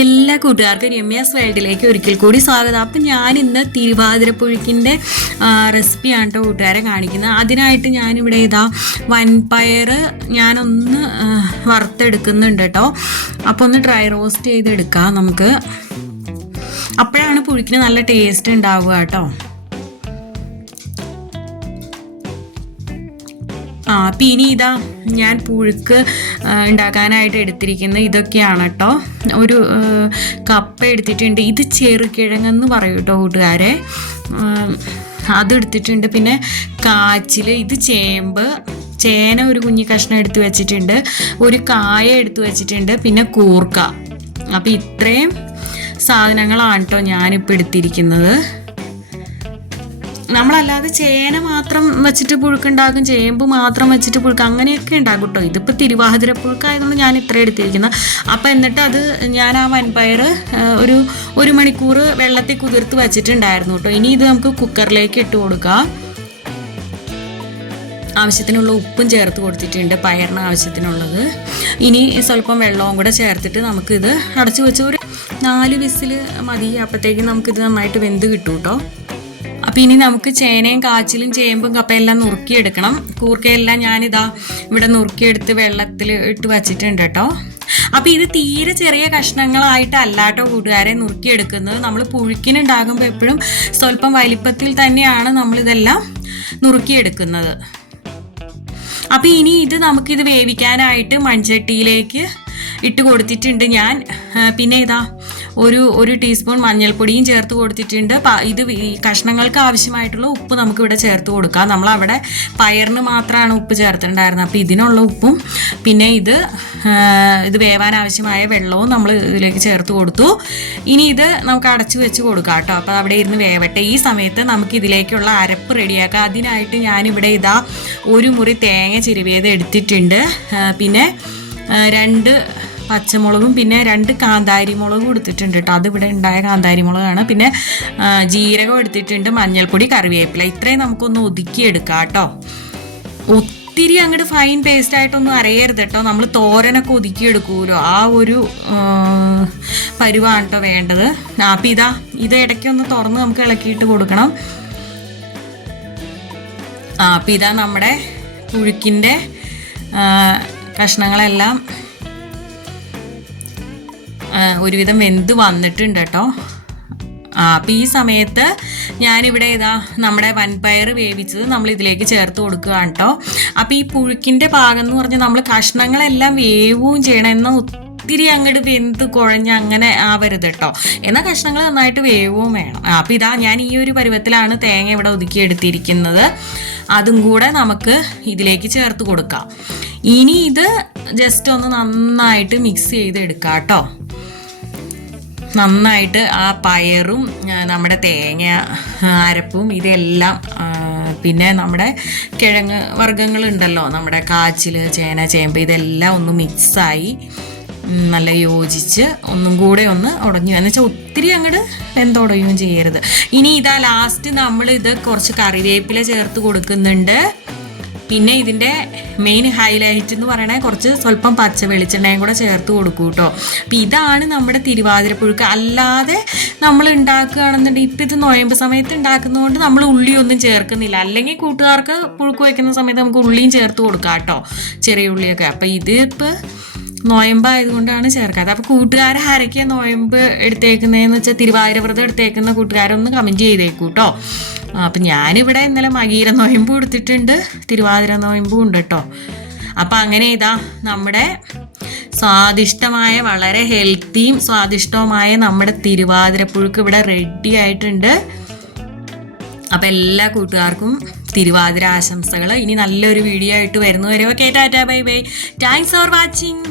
എല്ലാ കൂട്ടുകാർക്കും രമ്യാസ് വേൾഡിലേക്ക് ഒരിക്കൽ കൂടി സ്വാഗതം. അപ്പം ഞാൻ ഇന്ന് തിരുവാതിരപ്പുഴുക്കിൻ്റെ റെസിപ്പിയാണ് കേട്ടോ കൂട്ടുകാരെ കാണിക്കുന്നത്. അതിനായിട്ട് ഞാനിവിടെ വൻപയർ ഞാനൊന്ന് വറുത്തെടുക്കുന്നുണ്ട് കേട്ടോ. അപ്പോൾ ഒന്ന് ഡ്രൈ റോസ്റ്റ് ചെയ്തെടുക്കാം നമുക്ക്. അപ്പോഴാണ് പുഴുക്കിന് നല്ല ടേസ്റ്റ് ഉണ്ടാവുക കേട്ടോ. പിന്നെ ഞാൻ പുഴുക്ക് ഉണ്ടാക്കാനായിട്ട് എടുത്തിരിക്കുന്നത് ഇതൊക്കെയാണ് കേട്ടോ. ഒരു കപ്പ എടുത്തിട്ടുണ്ട്. ഇത് ചെറുകിഴങ്ങെന്ന് പറയും കേട്ടോ കൂട്ടുകാരെ. അതെടുത്തിട്ടുണ്ട്. പിന്നെ കാച്ചിൽ, ഇത് ചേമ്പ്, ചേന ഒരു കുഞ്ഞി കഷ്ണം എടുത്ത് വെച്ചിട്ടുണ്ട്, ഒരു കായ എടുത്ത് വെച്ചിട്ടുണ്ട്, പിന്നെ കൂർക്ക. അപ്പം ഇത്രയും സാധനങ്ങളാണ് കേട്ടോ ഞാനിപ്പോൾ എടുത്തിരിക്കുന്നത്. നമ്മളല്ലാതെ ചേന മാത്രം വെച്ചിട്ട് പുഴുക്കുണ്ടാക്കും, ചേമ്പ് മാത്രം വെച്ചിട്ട് പുഴുക്ക്, അങ്ങനെയൊക്കെ ഉണ്ടാകും കേട്ടോ. ഇതിപ്പോൾ തിരുവാതിര പുഴുക്കായതുകൊണ്ട് ഞാൻ ഇത്ര എടുത്തിരിക്കുന്നത്. അപ്പോൾ എന്നിട്ട് അത് ഞാൻ ആ വൻപയർ ഒരു മണിക്കൂർ വെള്ളത്തിൽ കുതിർത്ത് വെച്ചിട്ടുണ്ടായിരുന്നു കേട്ടോ. ഇനി ഇത് നമുക്ക് കുക്കറിലേക്ക് ഇട്ട് കൊടുക്കാം. ആവശ്യത്തിനുള്ള ഉപ്പും ചേർത്ത് കൊടുത്തിട്ടുണ്ട്, പയറിന് ആവശ്യത്തിനുള്ളത്. ഇനി സ്വല്പം വെള്ളവും കൂടെ ചേർത്തിട്ട് നമുക്കിത് അടച്ചു വെച്ച് ഒരു 4 വിസിൽ മതി. അപ്പോഴത്തേക്കും നമുക്കിത് നന്നായിട്ട് വെന്ത് കിട്ടും കേട്ടോ. അപ്പം ഇനി നമുക്ക് ചേനയും കാച്ചിലും ചേമ്പും കപ്പയെല്ലാം നുറുക്കിയെടുക്കണം. കൂർക്കയെല്ലാം ഞാനിതാ ഇവിടെ നുറുക്കിയെടുത്ത് വെള്ളത്തിൽ ഇട്ട് വച്ചിട്ടുണ്ട് കേട്ടോ. അപ്പം ഇത് തീരെ ചെറിയ കഷ്ണങ്ങളായിട്ടല്ല കേട്ടോ കൂട്ടുകാരെ നുറുക്കിയെടുക്കുന്നത്. നമ്മൾ പുഴുക്കിനുണ്ടാകുമ്പോൾ എപ്പോഴും സ്വല്പം വലിപ്പത്തിൽ തന്നെയാണ് നമ്മളിതെല്ലാം നുറുക്കിയെടുക്കുന്നത്. അപ്പം ഇനി നമുക്കിത് വേവിക്കാനായിട്ട് മൺചട്ടിയിലേക്ക് ഇട്ട് കൊടുത്തിട്ടുണ്ട് ഞാൻ. പിന്നെ ഒരു ടീസ്പൂൺ മഞ്ഞൾപ്പൊടിയും ചേർത്ത് കൊടുത്തിട്ടുണ്ട്. ഇത് കഷ്ണങ്ങൾക്ക് ആവശ്യമായിട്ടുള്ള ഉപ്പ് നമുക്കിവിടെ ചേർത്ത് കൊടുക്കാം. നമ്മളവിടെ പയറിന് മാത്രമാണ് ഉപ്പ് ചേർത്തിട്ടുണ്ടായിരുന്നത്. അപ്പോൾ ഇതിനുള്ള ഉപ്പും പിന്നെ ഇത് വേവാൻ ആവശ്യമായ വെള്ളവും നമ്മൾ ഇതിലേക്ക് ചേർത്ത് കൊടുത്തു. ഇനി ഇത് നമുക്ക് അടച്ചു വെച്ച് കൊടുക്കാം കേട്ടോ. അപ്പോൾ അവിടെ ഇരുന്ന് വേവട്ടെ. ഈ സമയത്ത് നമുക്ക് ഇതിലേക്കുള്ള അരപ്പ് റെഡിയാക്കാം. അതിനായിട്ട് ഞാനിവിടെ ഒരു മുറി തേങ്ങ ചിരവിയത് എടുത്തിട്ടുണ്ട്. പിന്നെ 2 പച്ചമുളകും പിന്നെ 2 കാന്താരി മുളകും എടുത്തിട്ടുണ്ട് കേട്ടോ. അതിവിടെ ഉണ്ടായ കാന്താരി മുളകാണ്. പിന്നെ ജീരകം എടുത്തിട്ടുണ്ട്, മഞ്ഞൾപ്പൊടി, കറിവേപ്പില. ഇത്രയും നമുക്കൊന്ന് ഒതുക്കിയെടുക്കാം കേട്ടോ. ഒത്തിരി അങ്ങോട്ട് ഫൈൻ പേസ്റ്റായിട്ടൊന്നും അരയരുത് കേട്ടോ. നമ്മൾ തോരനൊക്കെ ഒതുക്കിയെടുക്കുമല്ലോ, ആ ഒരു പരുവാണ് കേട്ടോ വേണ്ടത്. അപ്പം ഇത് ഇടയ്ക്കൊന്ന് തുറന്ന് നമുക്ക് ഇളക്കിയിട്ട് കൊടുക്കണം. അപ്പം നമ്മുടെ പുഴുക്കിൻ്റെ കഷ്ണങ്ങളെല്ലാം ഒരുവിധം വെന്ത് വന്നിട്ടുണ്ട് കേട്ടോ. അപ്പം ഈ സമയത്ത് ഞാനിവിടെ നമ്മുടെ വൻപയർ വേവിച്ചത് നമ്മൾ ഇതിലേക്ക് ചേർത്ത് കൊടുക്കുകയാണ് കേട്ടോ. അപ്പം ഈ പുഴുക്കിൻ്റെ പാകം എന്ന് പറഞ്ഞാൽ നമ്മൾ കഷ്ണങ്ങളെല്ലാം വേവുകയും ചെയ്യണം. എന്നാൽ ഒത്തിരി അങ്ങോട്ട് വെന്ത് കുഴഞ്ഞ് അങ്ങനെ ആവരുത് കേട്ടോ. എന്നാൽ കഷ്ണങ്ങൾ നന്നായിട്ട് വേവുകയും വേണം. അപ്പം ഞാൻ ഈ ഒരു പരുവത്തിലാണ് തേങ്ങ ഇവിടെ ഒതുക്കിയെടുത്തിരിക്കുന്നത്. അതും കൂടെ നമുക്ക് ഇതിലേക്ക് ചേർത്ത് കൊടുക്കാം. ഇനി ഇത് ജസ്റ്റ് ഒന്ന് നന്നായിട്ട് മിക്സ് ചെയ്തെടുക്കാം കേട്ടോ. നന്നായിട്ട് ആ പയറും നമ്മുടെ തേങ്ങ അരപ്പും ഇതെല്ലാം പിന്നെ നമ്മുടെ കിഴങ്ങ് വർഗ്ഗങ്ങളുണ്ടല്ലോ, നമ്മുടെ കാച്ചിൽ, ചേന, ചേമ്പ്, ഇതെല്ലാം ഒന്ന് മിക്സായി നല്ല യോജിച്ച് ഒന്നും കൂടെ ഒന്ന് ഉടഞ്ഞു എന്ന് വെച്ചാൽ ഒത്തിരി അങ്ങോട്ട് എന്തുടയുകയും ചെയ്യരുത്. ഇനി ലാസ്റ്റ് നമ്മളിത് കുറച്ച് കറിവേപ്പില ചേർത്ത് കൊടുക്കുന്നുണ്ട്. പിന്നെ ഇതിൻ്റെ മെയിൻ ഹൈലൈറ്റ് എന്ന് പറയണത് കുറച്ച് സ്വല്പം പച്ച വെളിച്ചെണ്ണയും കൂടെ ചേർത്ത് കൊടുക്കും കേട്ടോ. അപ്പം ഇതാണ് നമ്മുടെ തിരുവാതിരപ്പുഴുക്ക്. അല്ലാതെ നമ്മൾ ഉണ്ടാക്കുകയാണെന്നുണ്ടെങ്കിൽ ഇപ്പം ഇത് നൊയമ്പ് സമയത്ത് ഉണ്ടാക്കുന്നതുകൊണ്ട് നമ്മൾ ഉള്ളിയൊന്നും ചേർക്കുന്നില്ല. അല്ലെങ്കിൽ കൂട്ടുകാർക്ക് പുഴുക്ക് വയ്ക്കുന്ന സമയത്ത് നമുക്ക് ഉള്ളിയും ചേർത്ത് കൊടുക്കാം കേട്ടോ, ചെറിയ ഉള്ളിയൊക്കെ. അപ്പം ഇതിപ്പോൾ നൊയമ്പായതുകൊണ്ടാണ് ചേർക്കാത്തത്. അപ്പോൾ കൂട്ടുകാരെ ആരൊക്കെ നൊയമ്പ് എടുത്തേക്കുന്നതെന്ന് വെച്ചാൽ തിരുവാതിര വ്രതം എടുത്തേക്കുന്ന കൂട്ടുകാരൊന്ന് കമൻറ്റ് ചെയ്തേക്കൂ കേട്ടോ. അപ്പം ഞാനിവിടെ ഇന്നലെ മകീര നൊയമ്പും എടുത്തിട്ടുണ്ട്, തിരുവാതിര നൊയമ്പും ഉണ്ട് കേട്ടോ. അപ്പം അങ്ങനെ നമ്മുടെ സ്വാദിഷ്ടമായ, വളരെ ഹെൽത്തിയും സ്വാദിഷ്ടവുമായ നമ്മുടെ തിരുവാതിരപ്പുഴുക്ക് ഇവിടെ റെഡി ആയിട്ടുണ്ട്. അപ്പം എല്ലാ കൂട്ടുകാർക്കും തിരുവാതിര ആശംസകൾ. ഇനി നല്ലൊരു വീഡിയോ ആയിട്ട് വരുന്നവരെ okay, Tata, bye bye, thanks for watching.